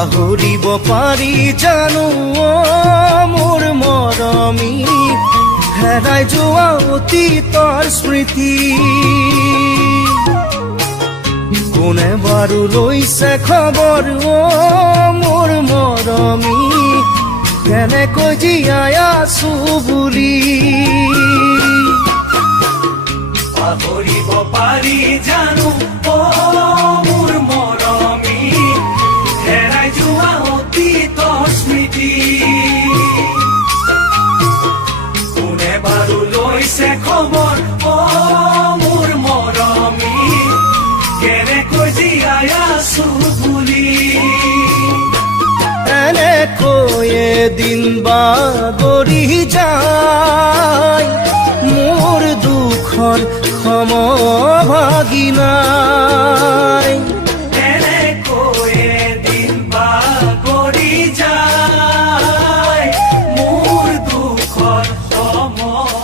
পাহৰিব পাৰি জানো মোৰ মৰমী হেৰাই যোৱা অতীতৰ স্মৃতি কোনে বাৰু লৈছে খবৰ মোৰ মৰমী কেনেকৈ জীয়াই আছো বুলি পাহৰিব পাৰি জানো মোৰ মৰমী হেৰাই যোৱা অতীতৰ স্মৃতি কোনে বাৰু লৈছে খবৰ মোৰ মৰমী কেনেকৈ জীয়াই আছো বুলি এনেকৈ এদিন বাগৰি যায় মোৰ দুখৰ সমভাগিনাই এনেকৈ এদিন বাগৰি যায় মোৰ দুখৰ সময়